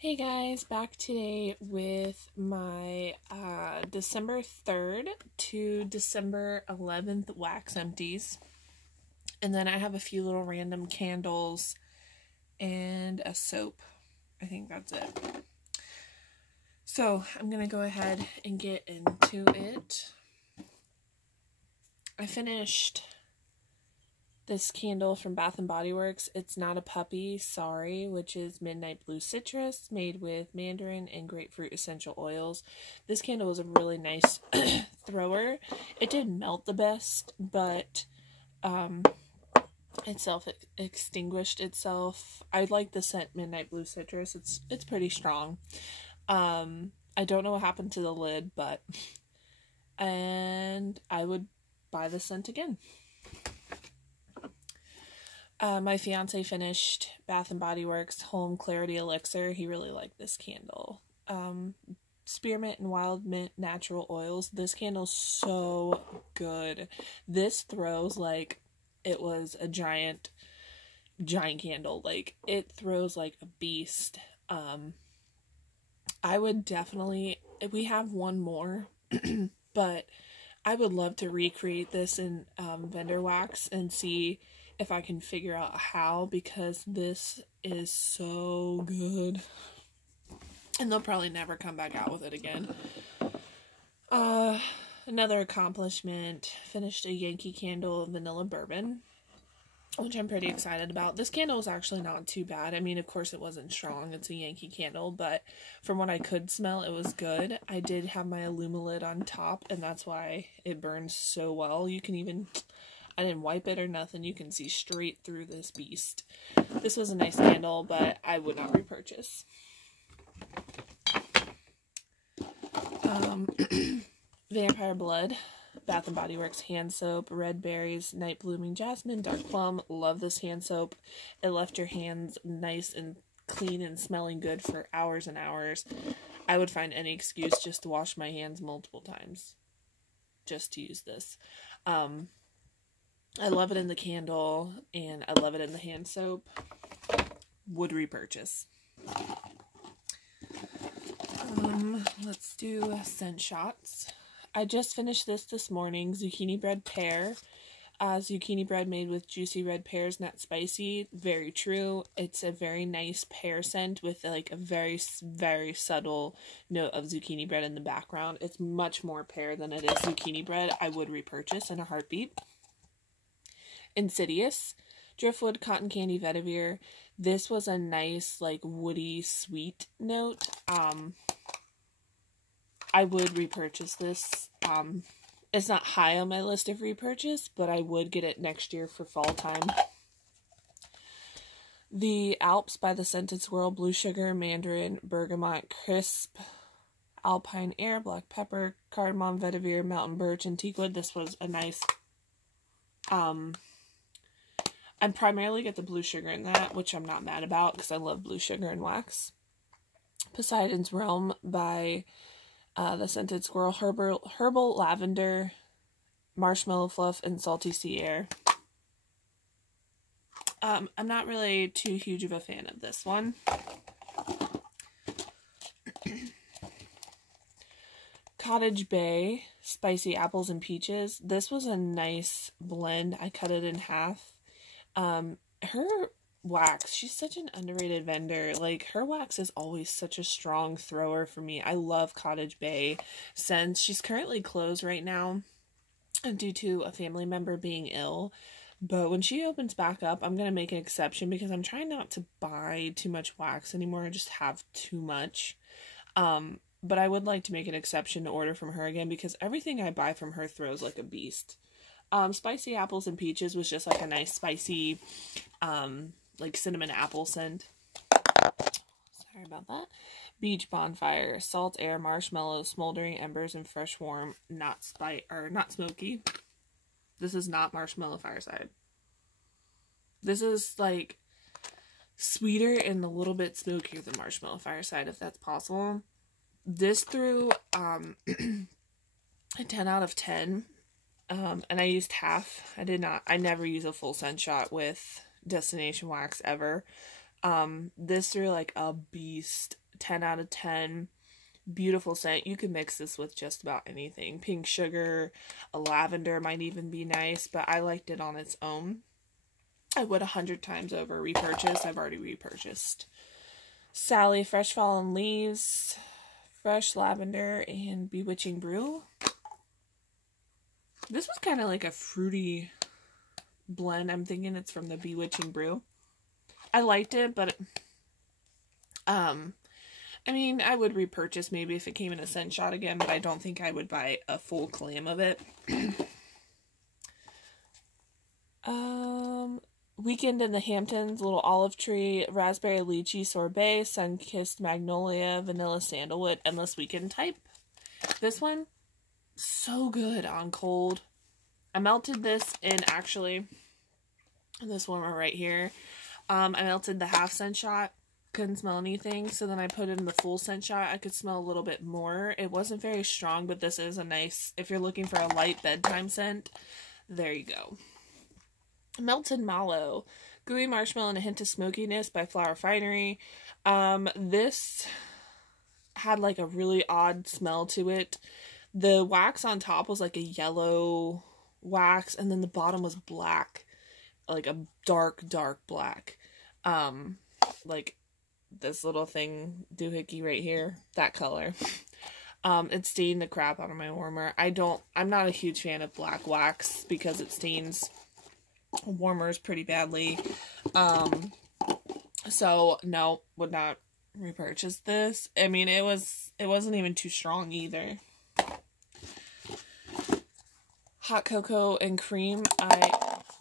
Hey guys, back today with my December 3rd to December 11th wax empties. And then I have a few little random candles and a soap. I think that's it. So I'm going to go ahead and get into it. I finished this candle from Bath & Body Works. It's Not a Puppy, Sorry, which is Midnight Blue Citrus, made with mandarin and grapefruit essential oils. This candle was a really nice thrower. It didn't melt the best, but it self-extinguished itself. I like the scent Midnight Blue Citrus. It's pretty strong. I don't know what happened to the lid, but and I would buy the scent again. My fiance finished Bath & Body Works Home Clarity Elixir. He really liked this candle. Spearmint and Wild Mint Natural Oils. This candle's so good. This throws like it was a giant candle. Like, it throws like a beast. I would definitely, we have one more, but I would love to recreate this in vendor wax and see if I can figure out how, because this is so good. And they'll probably never come back out with it again. Another accomplishment, finished a Yankee Candle Vanilla Bourbon, which I'm pretty excited about. This candle was actually not too bad. I mean, of course it wasn't strong. It's a Yankee Candle, but from what I could smell, it was good. I did have my Illumilid on top, and that's why it burns so well. You can even, I didn't wipe it or nothing. You can see straight through this beast. This was a nice candle, but I would not repurchase. Vampire Blood, Bath & Body Works hand soap, red berries, night blooming jasmine, dark plum. Love this hand soap. It left your hands nice and clean and smelling good for hours and hours. I would find any excuse just to wash my hands multiple times just to use this. I love it in the candle, and I love it in the hand soap. Would repurchase. Let's do scent shots. I just finished this morning. Zucchini bread pear. Zucchini bread made with juicy red pears, not spicy. Very true. It's a very nice pear scent with like a very, very subtle note of zucchini bread in the background. It's much more pear than it is zucchini bread. I would repurchase in a heartbeat. Insidious, Driftwood Cotton Candy Vetiver. This was a nice, like, woody, sweet note. I would repurchase this. It's not high on my list of repurchase, but I would get it next year for fall time. The Alps by the Scented Squirrel, Blue Sugar, Mandarin, Bergamot, Crisp, Alpine Air, Black Pepper, Cardamom, Vetiver, Mountain Birch, and Teakwood. This was a nice, I primarily get the blue sugar in that, which I'm not mad about because I love blue sugar and wax. Poseidon's Realm by the Scented Squirrel, Herbal Lavender, Marshmallow Fluff, and Salty Sea Air. I'm not really too huge of a fan of this one. Cottage Bay, Spicy Apples and Peaches. This was a nice blend. I cut it in half. Her wax, she's such an underrated vendor. Like, her wax is always such a strong thrower for me. I love Cottage Bay scents. She's currently closed right now due to a family member being ill, but when she opens back up, I'm gonna make an exception because I'm trying not to buy too much wax anymore. I just have too much. But I would like to make an exception to order from her again because everything I buy from her throws like a beast. Spicy Apples and Peaches was just like a nice spicy, like cinnamon apple scent. Sorry about that. Beach Bonfire, Salt Air, Marshmallow, Smoldering Embers, and Fresh Warm, not smoky. This is not Marshmallow Fireside. This is like sweeter and a little bit smokier than Marshmallow Fireside, if that's possible. This threw a 10 out of 10. And I used half. I never use a full scent shot with Destination Wax ever. This threw like a beast 10 out of 10. Beautiful scent. You could mix this with just about anything. Pink sugar, a lavender might even be nice, but I liked it on its own. I would 100 times over repurchase. I've already repurchased. Sally Fresh Fallen Leaves, Fresh Lavender, and Bewitching Brew. This was kind of like a fruity blend. I'm thinking it's from the Bewitching Brew. I liked it, but I mean, I would repurchase maybe if it came in a scent shot again, but I don't think I would buy a full clam of it. Weekend in the Hamptons, Little Olive Tree, Raspberry Lychee Sorbet, Sun-Kissed Magnolia, Vanilla Sandalwood, Endless Weekend type. This one, so good on cold. I melted this in, actually, this one right here. I melted the half scent shot. Couldn't smell anything, so then I put in the full scent shot. I could smell a little bit more. It wasn't very strong, but this is a nice, if you're looking for a light bedtime scent, there you go. Melted Mallow, Gooey Marshmallow and a Hint of Smokiness by Flower Finery. This had like a really odd smell to it. The wax on top was like a yellow wax, and then the bottom was black, like a dark black. Like this little thing, doohickey right here, that color. It stained the crap out of my warmer. I'm not a huge fan of black wax because it stains warmers pretty badly. So no, would not repurchase this. I mean, it wasn't even too strong either. Hot cocoa and cream. I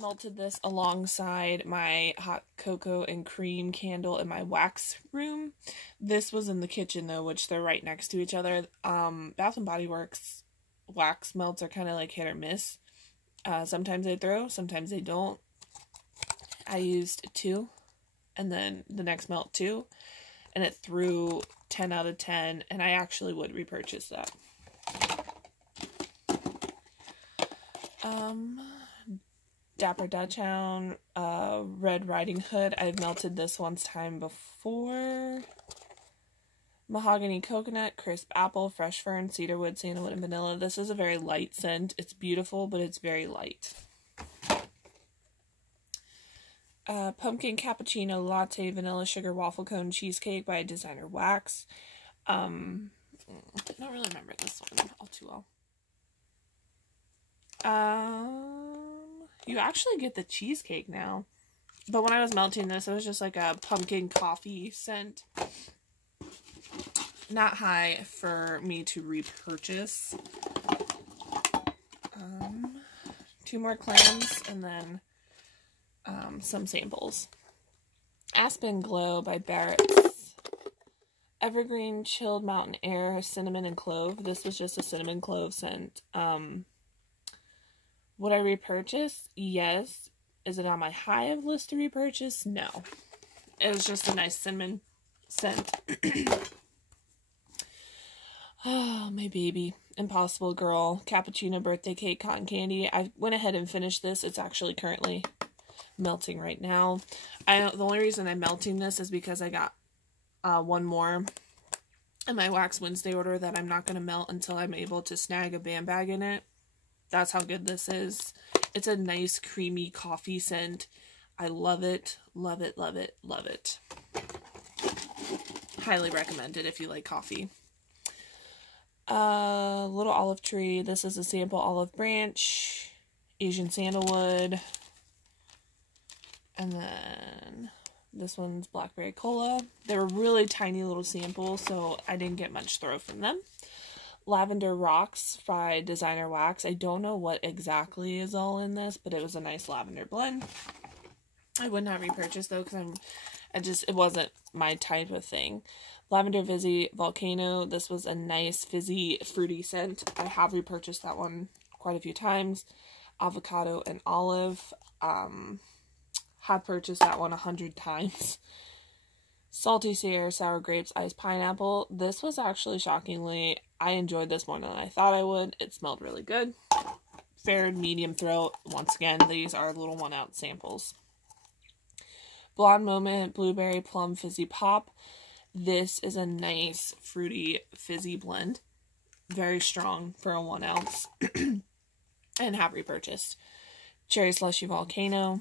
melted this alongside my hot cocoa and cream candle in my wax room. This was in the kitchen though, which they're right next to each other. Bath and Body Works wax melts are kind of like hit or miss. Sometimes they throw, sometimes they don't. I used 2, and then the next melt 2, and it threw 10 out of 10, and I actually would repurchase that. Dapper Dutchhound, Red Riding Hood. I've melted this one time before. Mahogany Coconut, Crisp Apple, Fresh Fern, Cedarwood, Sandalwood, and Vanilla. This is a very light scent. It's beautiful, but it's very light. Pumpkin Cappuccino Latte, Vanilla Sugar Waffle Cone Cheesecake by Designer Wax. I don't really remember this one all too well. You actually get the cheesecake now. But when I was melting this, it was just like a pumpkin coffee scent. Not high for me to repurchase. 2 more clams and then some samples. Aspen Glow by Barrett's. Evergreen Chilled Mountain Air, Cinnamon and Clove. This was just a cinnamon clove scent. Would I repurchase? Yes. Is it on my high of list to repurchase? No. It was just a nice cinnamon scent. Oh, my baby. Impossible Girl, Cappuccino Birthday Cake, Cotton Candy. I went ahead and finished this. It's actually currently melting right now. The only reason I'm melting this is because I got one more in my Wax Wednesday order that I'm not going to melt until I'm able to snag a band bag in it. That's how good this is. It's a nice creamy coffee scent. I love it. Love it, love it, love it. Highly recommend it if you like coffee. Little Olive Tree. This is a sample olive branch. Asian Sandalwood. And then this one's Blackberry Cola. They were really tiny little samples, so I didn't get much throw from them. Lavender Rocks by Designer Wax. I don't know what exactly is all in this, but it was a nice lavender blend. I would not repurchase though, because it wasn't my type of thing. Lavender Fizzy Volcano. This was a nice fizzy fruity scent. I have repurchased that one quite a few times. Avocado and Olive. Have purchased that one 100 times. Salty Sierra Sour Grapes Iced Pineapple. This was actually shockingly, I enjoyed this more than I thought I would. It smelled really good. Fair medium throat. Once again, these are little 1-ounce samples. Blonde Moment Blueberry Plum Fizzy Pop. This is a nice fruity fizzy blend. Very strong for a 1 ounce. And have repurchased. Cherry Slushy Volcano.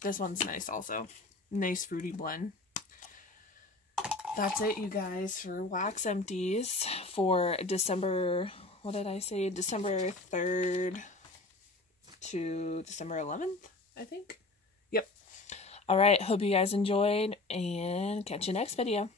This one's nice also. Nice fruity blend. That's it, you guys, for wax empties for December, what did I say? December 3rd to December 11th, I think. Yep. All right, hope you guys enjoyed, and catch you next video.